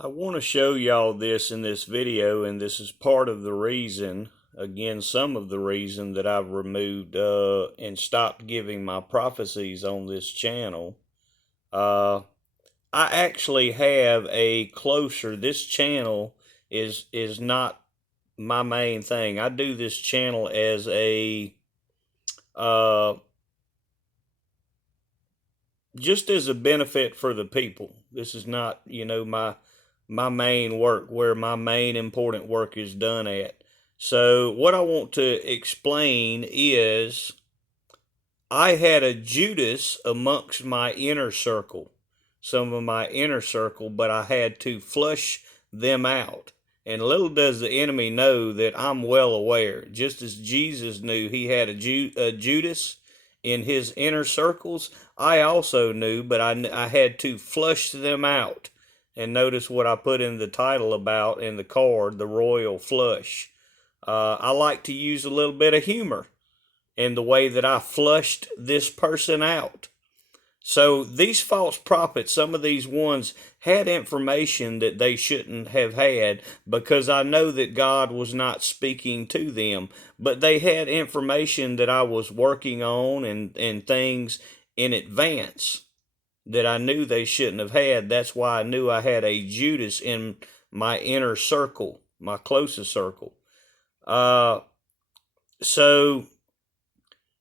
I want to show y'all this in this video, and this is part of the reason, again, some of the reason that I've removed and stopped giving my prophecies on this channel. I actually have a closer, this channel is not my main thing. I do this channel as a, just as a benefit for the people. This is not, my main work, where my main important work is done at. So what I want to explain is I had a Judas amongst my inner circle, some of my inner circle, but I had to flush them out. And little does the enemy know that I'm well aware, just as Jesus knew he had a Judas in his inner circles, I also knew, but I had to flush them out. And notice what I put in the title about in the card, the royal flush. I like to use a little bit of humor in the way that I flushed this person out. So these false prophets, some of these ones had information that they shouldn't have had, because I know that God was not speaking to them, but they had information that I was working on and things in advance that I knew they shouldn't have had. That's why I knew I had a Judas in my inner circle, my closest circle. So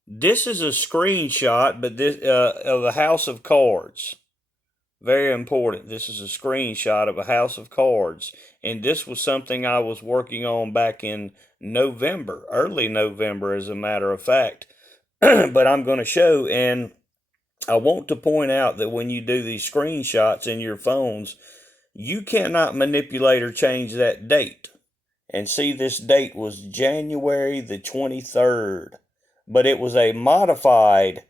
this is a screenshot, but this of a house of cards. Very important. This is a screenshot of a house of cards, and this was something I was working on back in November, early November, as a matter of fact. But I'm going to show, and I want to point out that when you do these screenshots in your phones, you cannot manipulate or change that date. And see, this date was January the 23rd, but it was a modified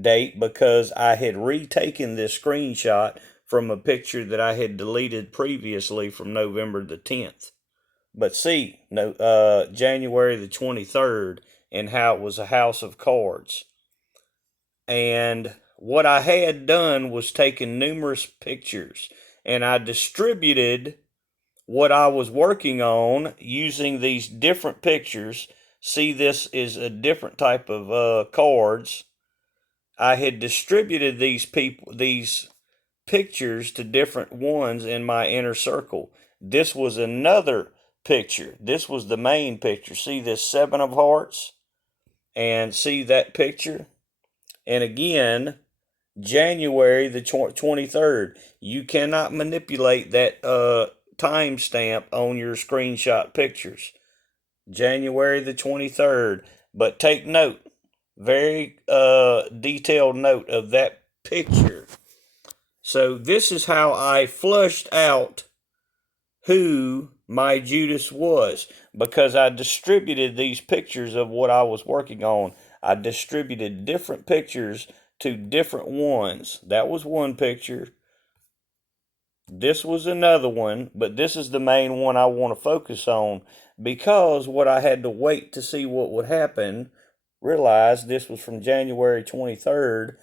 date because I had retaken this screenshot from a picture that I had deleted previously from November the 10th. But see, January the 23rd, and how it was a house of cards. And what I had done was taken numerous pictures, and I distributed what I was working on using these different pictures. See, this is a different type of cards. I had distributed these pictures to different ones in my inner circle. This was another picture. This was the main picture. See this 7 of hearts? And see that picture? And again, January the 23rd. You cannot manipulate that timestamp on your screenshot pictures. January the 23rd. But take note, very detailed note of that picture. So this is how I flushed out who my Judas was, because I distributed these pictures of what I was working on. I distributed different pictures to different ones. That was one picture. This was another one, but this is the main one I want to focus on, because what I had to wait to see what would happen, realize this was from January 23rd,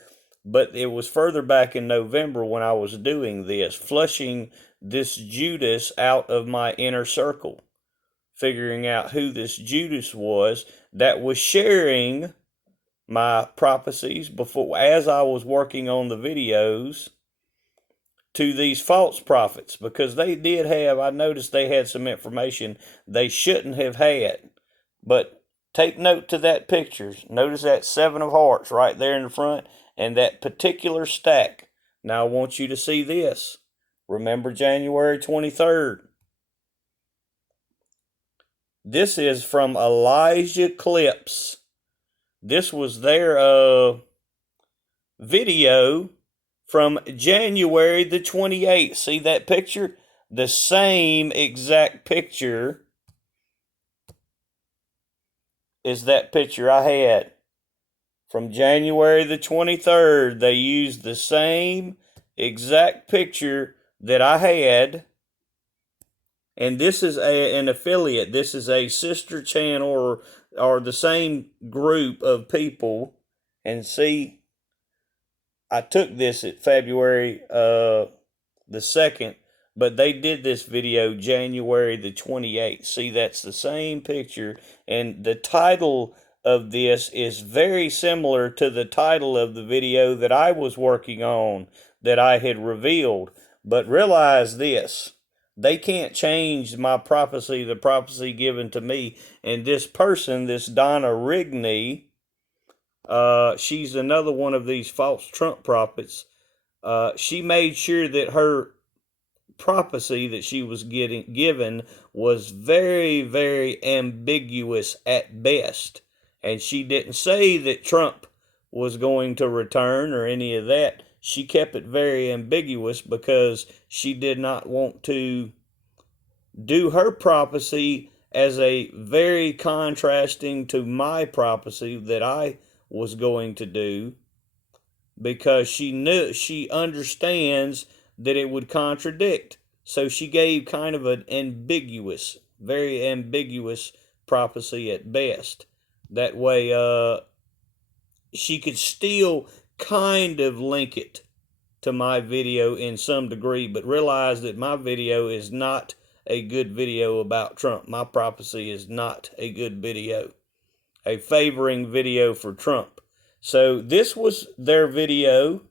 but it was further back in November when I was doing this, flushing this Judas out of my inner circle, figuring out who this Judas was that was sharing my prophecies before, as I was working on the videos, to these false prophets, because they did have, I noticed they had some information they shouldn't have had. But take note to that picture. Notice that 7 of hearts right there in the front, and that particular stack. Now I want you to see this. Remember January 23rd. This is from Elijah Clips. This was their video from January the 28th. See that picture? The same exact picture is that picture I had from January the 23rd. They used the same exact picture that I had. And this is an affiliate. This is a sister channel, or the same group of people. And see, I took this at February the 2nd, but they did this video January the 28th. See, that's the same picture, and the title of this is very similar to the title of the video that I was working on that I had revealed. But realize this, they can't change my prophecy, the prophecy given to me. And this person, this Donna Rigney, she's another one of these false Trump prophets. She made sure that her prophecy that she was given was very, very ambiguous at best. And she didn't say that Trump was going to return or any of that. She kept it very ambiguous because she did not want to do her prophecy as a very contrasting to my prophecy that I was going to do, because she understands that it would contradict. So she gave kind of an ambiguous, very ambiguous prophecy at best. That way, she could still kind of link it to my video in some degree, but realize that my video is not a good video about Trump. My prophecy is not a good video, a favoring video for Trump. So this was their video.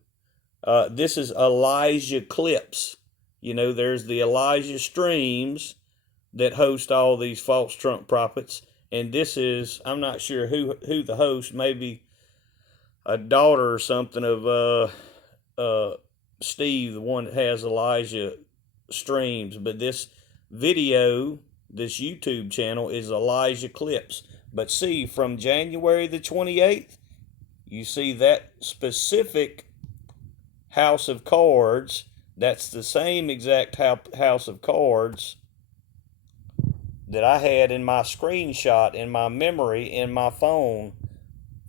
This is Elijah Clips. You know, there's the Elijah streams that host all these false Trump prophets. And this is, I'm not sure who the host, maybe a daughter or something of Steve, the one that has Elijah streams. But this video, this YouTube channel, is Elijah Clips. But see, from January the 28th, you see that specific house of cards. That's the same exact house of cards that I had in my screenshot, in my memory, in my phone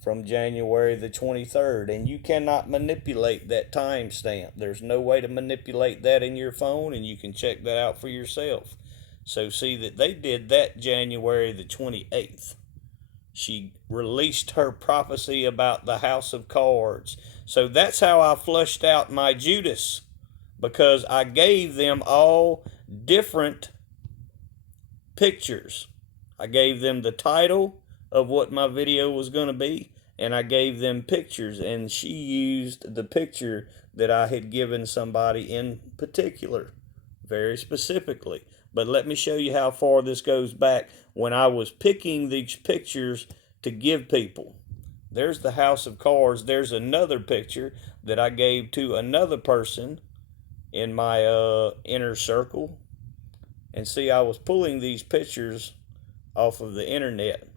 from January the 23rd. And you cannot manipulate that timestamp. There's no way to manipulate that in your phone, and you can check that out for yourself. So see that they did that January the 28th. She released her prophecy about the house of cards. So that's how I flushed out my Judas, because I gave them all different pictures. I gave them the title of what my video was going to be, and I gave them pictures, and she used the picture that I had given somebody in particular, very specifically. But let me show you how far this goes back when I was picking these pictures to give people. There's the house of cards. There's another picture that I gave to another person in my inner circle. And see, I was pulling these pictures off of the internet,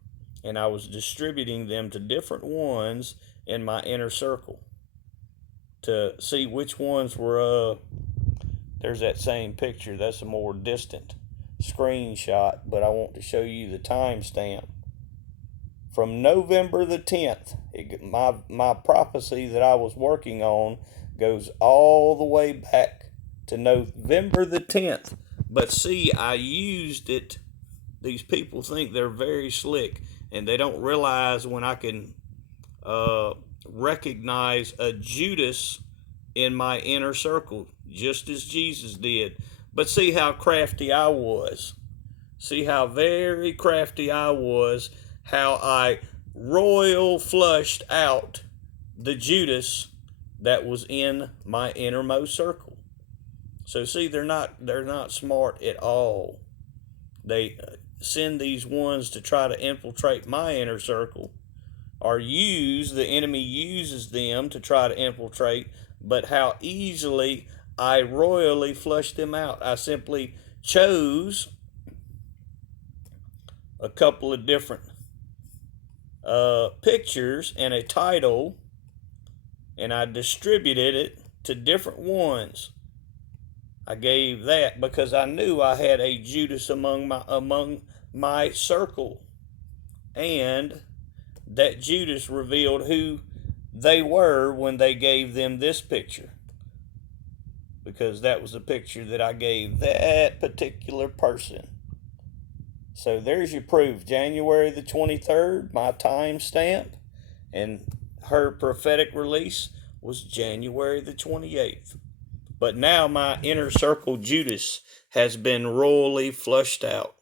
and I was distributing them to different ones in my inner circle to see which ones were, there's that same picture. That's a more distant screenshot, but I want to show you the timestamp. From November the 10th, my prophecy that I was working on goes all the way back to November the 10th. But see, I used it. These people think they're very slick, and they don't realize when I can recognize a Judas in my inner circle, just as Jesus did. But see how crafty I was. See how very crafty I was, how I royal flushed out the Judas that was in my innermost circle. So see, they're not smart at all. They send these ones to try to infiltrate my inner circle, or the enemy uses them to try to infiltrate, but how easily I royally flushed them out. I simply chose a couple of different pictures and a title, and I distributed it to different ones. I gave that because I knew I had a Judas among my circle, and that Judas revealed who they were when they gave them this picture, because that was the picture that I gave that particular person. So there's your proof. January the 23rd, my timestamp, and her prophetic release was January the 28th. But now my inner circle Judas has been royally flushed out.